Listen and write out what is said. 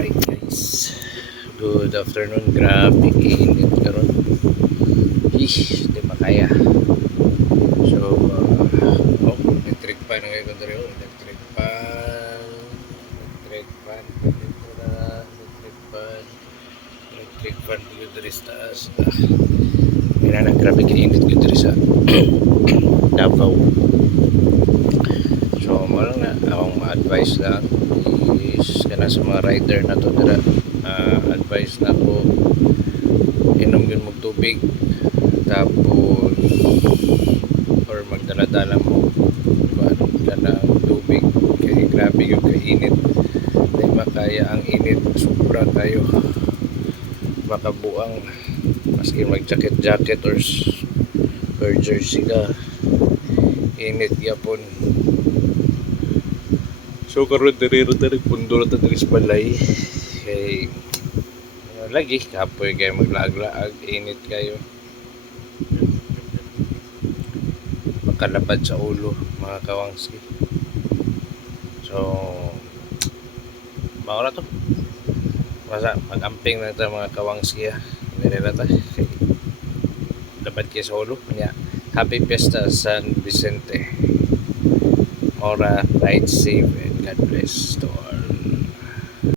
Alright guys. Good afternoon. Grabe init karon. Ih, di makaya. So, uh, oh, electric fan ngayon ko dito. Electric fan. Electric fan. Dito na. Electric fan. Electric fan dito dito sa taas. Ah, Kaya na, grabe init ko dito sa Davao. So, mo lang na akong ma-advise lang is kana sa mga rider na to dira ah, advice na ko inom yun mo tubig tapos or magdala-dala mo ano dala tubig kaya grabe yung kainit. Di makaya ang init sobra tayo. Makabuang maski mag jacket jacket or or jersey ka. Init yapon So karon diri diri pundo ta diri sa balay. Kay ano lagi kapoy kay maglaag-laag init kayo. Makalabad sa ulo mga kawangski. So mao to. Masa magamping na ta mga kawangski ha. Dili na ta. Labad kay sa ulo. Happy Fiesta San Vicente. Mora, ride safe and God bless to all.